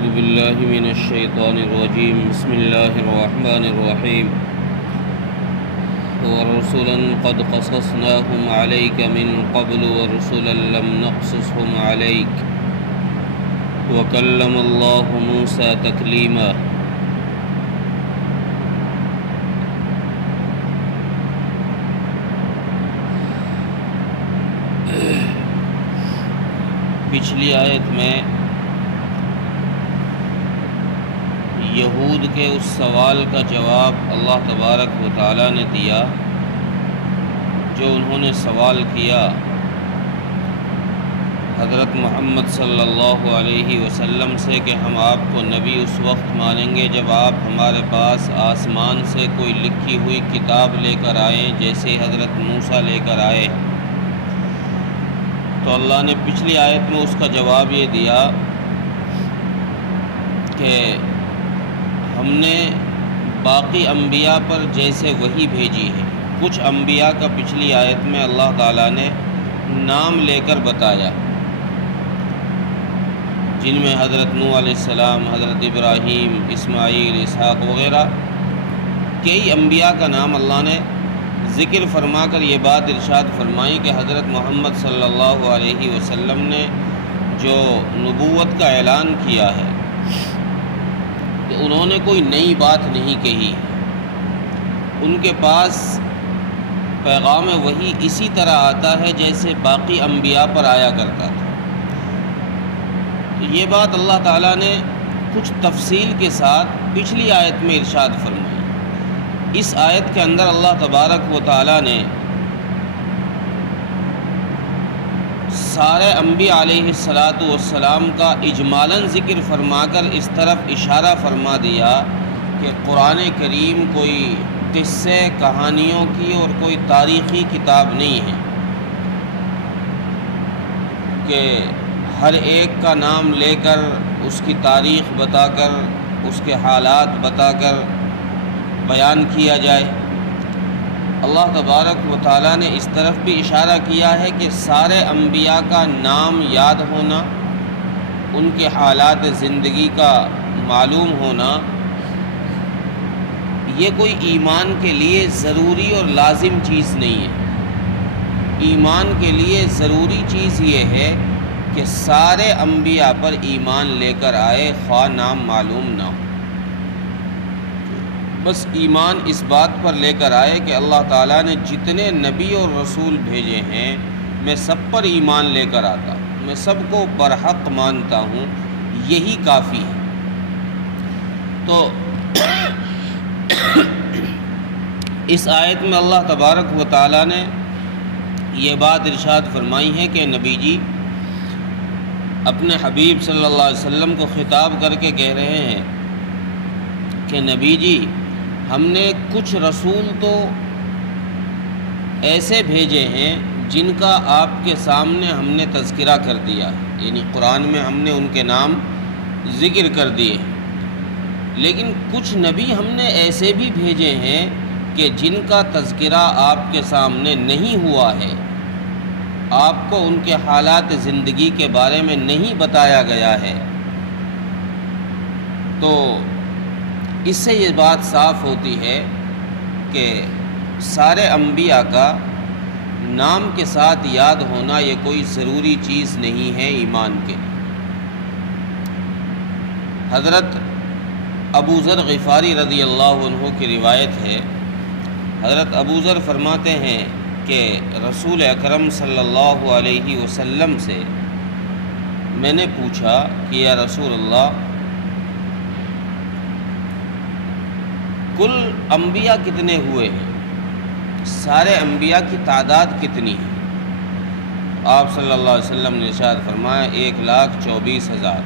أعوذ بالله من الشيطان الرجيم بسم الله الرحمن الرحيم ورسلا قد قصصناهم عليك من قبل ورسلا لم نقصصهم عليك وكلم الله موسى تكليما پچھلی آیت میں یہود کے اس سوال کا جواب اللہ تبارک و تعالیٰ نے دیا جو انہوں نے سوال کیا حضرت محمد صلی اللہ علیہ وسلم سے کہ ہم آپ کو نبی اس وقت مانیں گے جب آپ ہمارے پاس آسمان سے کوئی لکھی ہوئی کتاب لے کر آئیں جیسے حضرت موسیٰ لے کر آئے۔ تو اللہ نے پچھلی آیت میں اس کا جواب یہ دیا کہ ہم نے باقی انبیاء پر جیسے وحی بھیجی ہے۔ کچھ انبیاء کا پچھلی آیت میں اللہ تعالیٰ نے نام لے کر بتایا، جن میں حضرت نوح علیہ السلام، حضرت ابراہیم، اسماعیل، اسحاق وغیرہ کئی انبیاء کا نام اللہ نے ذکر فرما کر یہ بات ارشاد فرمائی کہ حضرت محمد صلی اللہ علیہ وسلم نے جو نبوت کا اعلان کیا ہے کہ انہوں نے کوئی نئی بات نہیں کہی، ان کے پاس پیغام وحی اسی طرح آتا ہے جیسے باقی انبیاء پر آیا کرتا تھا۔ تو یہ بات اللہ تعالیٰ نے کچھ تفصیل کے ساتھ پچھلی آیت میں ارشاد فرمائی۔ اس آیت کے اندر اللہ تبارک و تعالیٰ نے سارے انبیاء علیہ السلام کا اجمالاً ذکر فرما کر اس طرف اشارہ فرما دیا کہ قرآن کریم کوئی قصے کہانیوں کی اور کوئی تاریخی کتاب نہیں ہے کہ ہر ایک کا نام لے کر اس کی تاریخ بتا کر اس کے حالات بتا کر بیان کیا جائے۔ اللہ تبارک و تعالیٰ نے اس طرف بھی اشارہ کیا ہے کہ سارے انبیاء کا نام یاد ہونا، ان کے حالات زندگی کا معلوم ہونا، یہ کوئی ایمان کے لیے ضروری اور لازم چیز نہیں ہے۔ ایمان کے لیے ضروری چیز یہ ہے کہ سارے انبیاء پر ایمان لے کر آئے، خواہ نام معلوم نہ ہو، بس ایمان اس بات پر لے کر آئے کہ اللہ تعالیٰ نے جتنے نبی اور رسول بھیجے ہیں میں سب پر ایمان لے کر آتا ہوں، میں سب کو برحق مانتا ہوں، یہی کافی ہے۔ تو اس آیت میں اللہ تبارک و تعالیٰ نے یہ بات ارشاد فرمائی ہے کہ نبی جی اپنے حبیب صلی اللہ علیہ وسلم کو خطاب کر کے کہہ رہے ہیں کہ نبی جی ہم نے کچھ رسول تو ایسے بھیجے ہیں جن کا آپ کے سامنے ہم نے تذکرہ کر دیا ہے، یعنی قرآن میں ہم نے ان کے نام ذکر کر دیے ہیں، لیکن کچھ نبی ہم نے ایسے بھی بھیجے ہیں کہ جن کا تذکرہ آپ کے سامنے نہیں ہوا ہے، آپ کو ان کے حالات زندگی کے بارے میں نہیں بتایا گیا ہے۔ تو اس سے یہ بات صاف ہوتی ہے کہ سارے انبیاء کا نام کے ساتھ یاد ہونا یہ کوئی ضروری چیز نہیں ہے ایمان کے۔ حضرت ابو ذر غفاری رضی اللہ عنہ کی روایت ہے، حضرت ابو ذر فرماتے ہیں کہ رسول اکرم صلی اللہ علیہ وسلم سے میں نے پوچھا کہ یا رسول اللہ کل انبیاء کتنے ہوئے ہیں، سارے انبیاء کی تعداد کتنی ہے؟ آپ صلی اللہ علیہ وسلم نے ارشاد فرمایا 1,24,000۔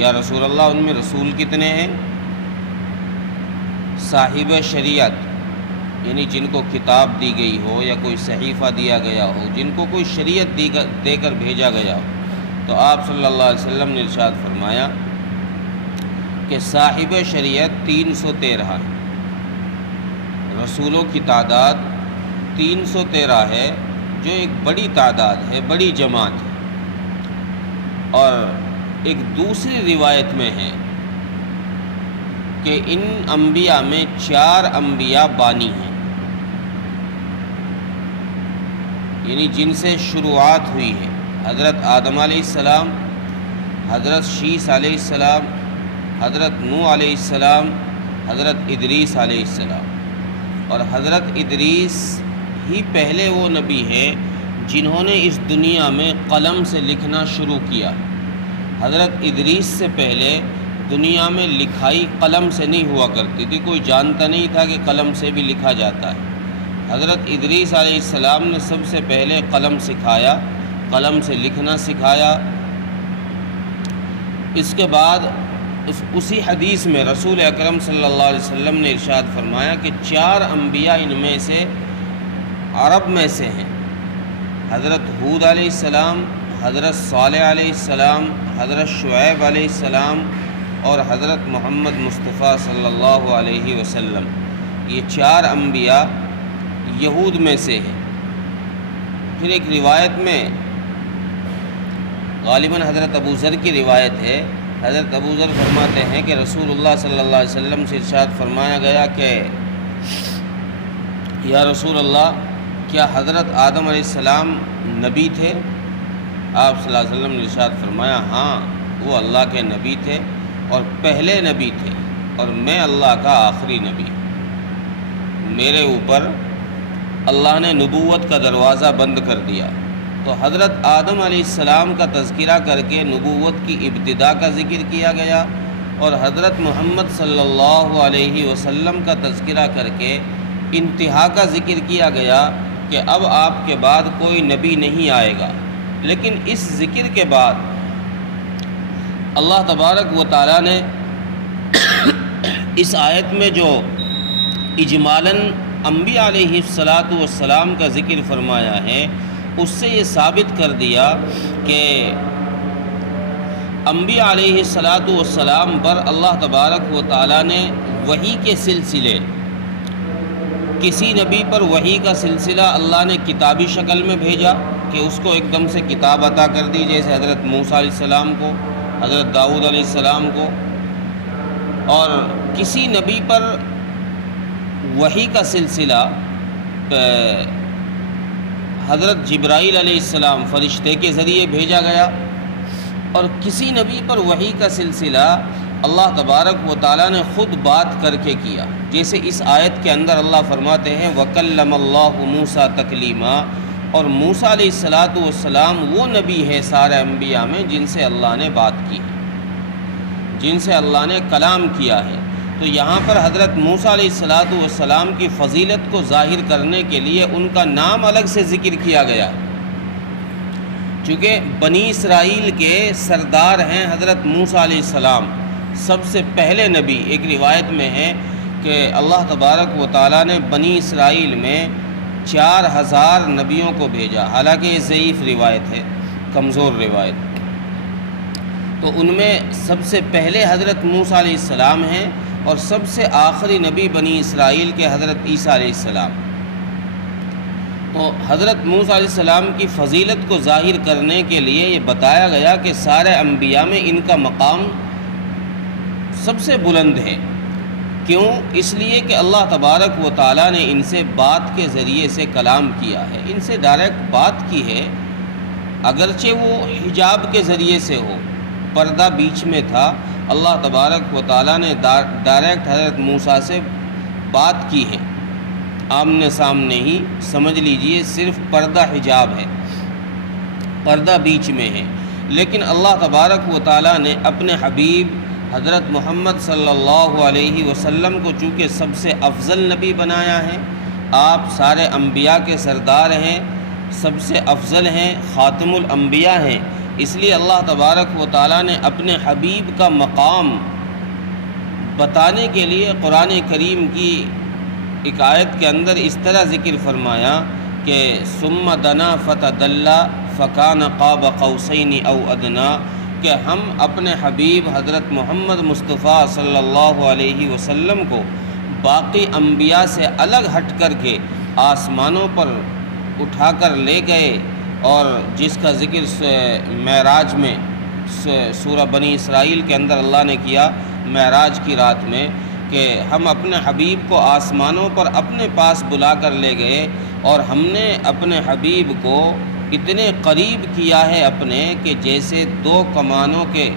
یا رسول اللہ ان میں رسول کتنے ہیں؟ صاحب شریعت، یعنی جن کو کتاب دی گئی ہو یا کوئی صحیفہ دیا گیا ہو، جن کو کوئی شریعت دے کر بھیجا گیا ہو۔ تو آپ صلی اللہ علیہ وسلم نے ارشاد فرمایا کہ صاحب شریعت 313 ہے، رسولوں کی تعداد 313 ہے، جو ایک بڑی تعداد ہے، بڑی جماعت ہے۔ اور ایک دوسری روایت میں ہے کہ ان انبیاء میں 4 انبیاء بانی ہیں، یعنی جن سے شروعات ہوئی ہے۔ حضرت آدم علیہ السلام، حضرت شیس علیہ السلام، حضرت نوح علیہ السلام، حضرت ادریس علیہ السلام۔ اور حضرت ادریس ہی پہلے وہ نبی ہیں جنہوں نے اس دنیا میں قلم سے لکھنا شروع کیا۔ حضرت ادریس سے پہلے دنیا میں لکھائی قلم سے نہیں ہوا کرتی تھی، کوئی جانتا نہیں تھا کہ قلم سے بھی لکھا جاتا ہے۔ حضرت ادریس علیہ السلام نے سب سے پہلے قلم سکھایا، قلم سے لکھنا سکھایا۔ اس کے بعد اسی حدیث میں رسول اکرم صلی اللہ علیہ وسلم نے ارشاد فرمایا کہ 4 انبیاء ان میں سے عرب میں سے ہیں، حضرت ہود علیہ السلام، حضرت صالح علیہ السلام، حضرت شعیب علیہ السلام اور حضرت محمد مصطفیٰ صلی اللہ علیہ وسلم۔ یہ 4 انبیاء یہود میں سے ہیں۔ پھر ایک روایت میں غالباً حضرت ابو ذر کی روایت ہے، حضرت ابو ذر فرماتے ہیں کہ رسول اللہ صلی اللہ علیہ وسلم سے ارشاد فرمایا گیا کہ یا رسول اللہ، کیا حضرت آدم علیہ السلام نبی تھے؟ آپ صلی اللہ علیہ وسلم نے ارشاد فرمایا ہاں، وہ اللہ کے نبی تھے اور پہلے نبی تھے، اور میں اللہ کا آخری نبی۔ میرے اوپر اللہ نے نبوت کا دروازہ بند کر دیا۔ تو حضرت آدم علیہ السلام کا تذکرہ کر کے نبوت کی ابتدا کا ذکر کیا گیا، اور حضرت محمد صلی اللہ علیہ وسلم کا تذکرہ کر کے انتہا کا ذکر کیا گیا کہ اب آپ کے بعد کوئی نبی نہیں آئے گا۔ لیکن اس ذکر کے بعد اللہ تبارک و تعالیٰ نے اس آیت میں جو اجمالاً انبیاء علیہ السلام کا ذکر فرمایا ہے، اس سے یہ ثابت کر دیا کہ انبیاء علیہ السلام پر اللہ تبارک و تعالیٰ نے وحی کے سلسلے، کسی نبی پر وحی کا سلسلہ اللہ نے کتابی شکل میں بھیجا کہ اس کو ایک دم سے کتاب عطا کر دی، جیسے حضرت موسیٰ علیہ السلام کو، حضرت داؤد علیہ السلام کو۔ اور کسی نبی پر وحی کا سلسلہ حضرت جبرائیل علیہ السلام فرشتے کے ذریعے بھیجا گیا، اور کسی نبی پر وحی کا سلسلہ اللہ تبارک و تعالیٰ نے خود بات کر کے کیا، جیسے اس آیت کے اندر اللہ فرماتے ہیں وَكَلَّمَ اللَّهُ مُوسَىٰ تَكْلِيمًا، اور موسیٰ علیہ السلام وہ نبی ہے سارے انبیاء میں جن سے اللہ نے بات کی ہے، جن سے اللہ نے کلام کیا ہے۔ تو یہاں پر حضرت موسیٰ علیہ السلام کی فضیلت کو ظاہر کرنے کے لیے ان کا نام الگ سے ذکر کیا گیا، چونکہ بنی اسرائیل کے سردار ہیں حضرت موسیٰ علیہ السلام، سب سے پہلے نبی۔ ایک روایت میں ہے کہ اللہ تبارک و تعالیٰ نے بنی اسرائیل میں 4000 نبیوں کو بھیجا، حالانکہ یہ ضعیف روایت ہے، کمزور روایت۔ تو ان میں سب سے پہلے حضرت موسیٰ علیہ السلام ہیں، اور سب سے آخری نبی بنی اسرائیل کے حضرت عیسیٰ علیہ السلام۔ تو حضرت موسیٰ علیہ السلام کی فضیلت کو ظاہر کرنے کے لیے یہ بتایا گیا کہ سارے انبیاء میں ان کا مقام سب سے بلند ہے۔ کیوں؟ اس لیے کہ اللہ تبارک و تعالیٰ نے ان سے بات کے ذریعے سے کلام کیا ہے، ان سے ڈائریکٹ بات کی ہے، اگرچہ وہ حجاب کے ذریعے سے ہو، پردہ بیچ میں تھا، اللہ تبارک و تعالیٰ نے ڈائریکٹ حضرت موسیٰ سے بات کی ہے، آمنے سامنے ہی سمجھ لیجئے، صرف پردہ حجاب ہے، پردہ بیچ میں ہے۔ لیکن اللہ تبارک و تعالیٰ نے اپنے حبیب حضرت محمد صلی اللہ علیہ وسلم کو چونکہ سب سے افضل نبی بنایا ہے، آپ سارے انبیاء کے سردار ہیں، سب سے افضل ہیں، خاتم الانبیاء ہیں، اس لیے اللہ تبارک و تعالیٰ نے اپنے حبیب کا مقام بتانے کے لیے قرآن کریم کی ایک آیت کے اندر اس طرح ذکر فرمایا کہ ثم دنا فتدلی فکان قاب قوسین او ادنا، کہ ہم اپنے حبیب حضرت محمد مصطفیٰ صلی اللہ علیہ وسلم کو باقی انبیاء سے الگ ہٹ کر کے آسمانوں پر اٹھا کر لے گئے، اور جس کا ذکر معراج میں سورہ بنی اسرائیل کے اندر اللہ نے کیا معراج کی رات میں، کہ ہم اپنے حبیب کو آسمانوں پر اپنے پاس بلا کر لے گئے، اور ہم نے اپنے حبیب کو اتنے قریب کیا ہے اپنے کہ جیسے دو کمانوں کے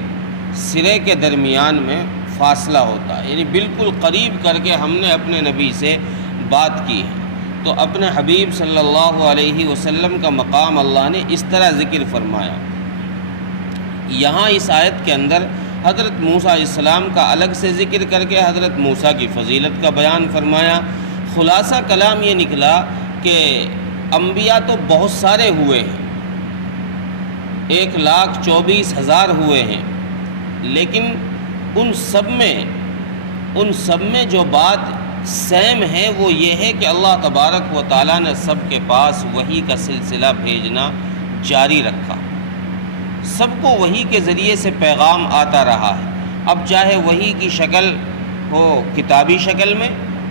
سرے کے درمیان میں فاصلہ ہوتا ہے، یعنی بالکل قریب کر کے ہم نے اپنے نبی سے بات کی ہے۔ تو اپنے حبیب صلی اللہ علیہ وسلم کا مقام اللہ نے اس طرح ذکر فرمایا۔ یہاں اس آیت کے اندر حضرت موسیٰ علیہ السلام کا الگ سے ذکر کر کے حضرت موسیٰ کی فضیلت کا بیان فرمایا۔ خلاصہ کلام یہ نکلا کہ انبیاء تو بہت سارے ہوئے ہیں، 1,24,000 ہوئے ہیں، لیکن ان سب میں جو بات سیم ہے وہ یہ ہے کہ اللہ تبارک و تعالیٰ نے سب کے پاس وحی کا سلسلہ بھیجنا جاری رکھا، سب کو وحی کے ذریعے سے پیغام آتا رہا ہے۔ اب چاہے وحی کی شکل ہو کتابی شکل میں،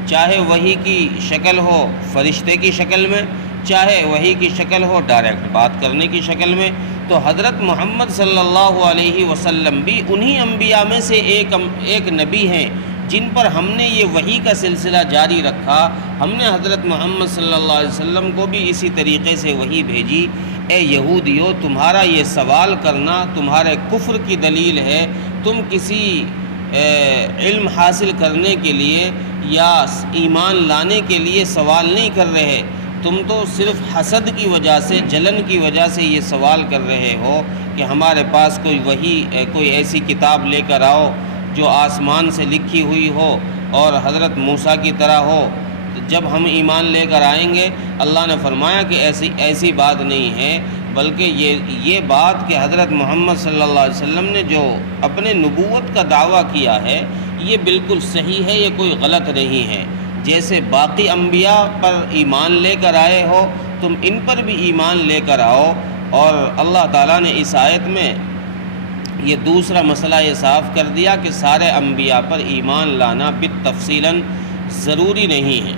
چاہے وحی کی شکل ہو فرشتے کی شکل میں، چاہے وحی کی شکل ہو ڈائریکٹ بات کرنے کی شکل میں، تو حضرت محمد صلی اللہ علیہ وسلم بھی انہی انبیاء میں سے ایک نبی ہیں جن پر ہم نے یہ وحی کا سلسلہ جاری رکھا۔ ہم نے حضرت محمد صلی اللہ علیہ وسلم کو بھی اسی طریقے سے وحی بھیجی۔ اے یہودیو، تمہارا یہ سوال کرنا تمہارے کفر کی دلیل ہے، تم کسی علم حاصل کرنے کے لیے یا ایمان لانے کے لیے سوال نہیں کر رہے، تم تو صرف حسد کی وجہ سے، جلن کی وجہ سے یہ سوال کر رہے ہو کہ ہمارے پاس کوئی ایسی کتاب لے کر آؤ جو آسمان سے لکھی ہوئی ہو اور حضرت موسیٰ کی طرح ہو، جب ہم ایمان لے کر آئیں گے۔ اللہ نے فرمایا کہ ایسی بات نہیں ہے، بلکہ یہ بات کہ حضرت محمد صلی اللہ علیہ وسلم نے جو اپنے نبوت کا دعویٰ کیا ہے یہ بالکل صحیح ہے، یہ کوئی غلط نہیں ہے۔ جیسے باقی انبیاء پر ایمان لے کر آئے ہو، تم ان پر بھی ایمان لے کر آؤ۔ اور اللہ تعالیٰ نے اس آیت میں یہ دوسرا مسئلہ یہ صاف کر دیا کہ سارے انبیاء پر ایمان لانا بالتفصیلاً ضروری نہیں ہے،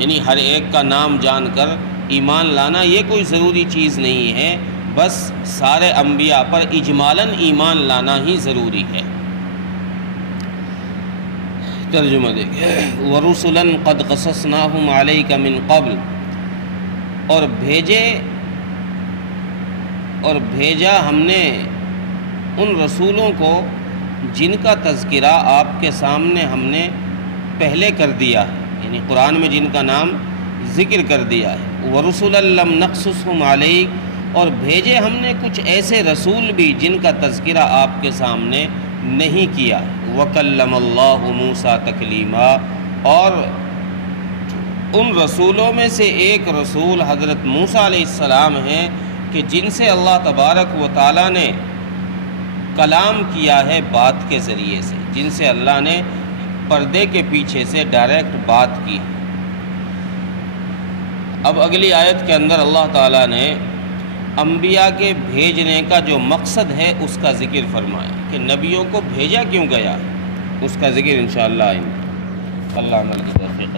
یعنی ہر ایک کا نام جان کر ایمان لانا یہ کوئی ضروری چیز نہیں ہے، بس سارے انبیاء پر اجمالاً ایمان لانا ہی ضروری ہے۔ ترجمہ دیکھیں، وَرُسُلًا قَدْ قَصَصْنَاهُمْ عَلَيْكَ مِنْ قَبْلِ، اور بھیجا ہم نے ان رسولوں کو جن کا تذکرہ آپ کے سامنے ہم نے پہلے کر دیا ہے، یعنی قرآن میں جن کا نام ذکر کر دیا ہے۔ وَرُسُلًا لَمْ نَقْصُصْهُمْ عَلَيْكَ، اور بھیجے ہم نے کچھ ایسے رسول بھی جن کا تذکرہ آپ کے سامنے نہیں کیا۔ وَكَلَّمَ اللَّهُ مُوسَىٰ تَكْلِيمًا، اور ان رسولوں میں سے ایک رسول حضرت موسیٰ علیہ السلام ہیں کہ جن سے اللہ تبارک و تعالیٰ نے کلام کیا ہے بات کے ذریعے سے، جن سے اللہ نے پردے کے پیچھے سے ڈائریکٹ بات کی۔ اب اگلی آیت کے اندر اللہ تعالیٰ نے انبیاء کے بھیجنے کا جو مقصد ہے اس کا ذکر فرمایا کہ نبیوں کو بھیجا کیوں گیا، اس کا ذکر انشاءاللہ اللہ عمل کی توفیق۔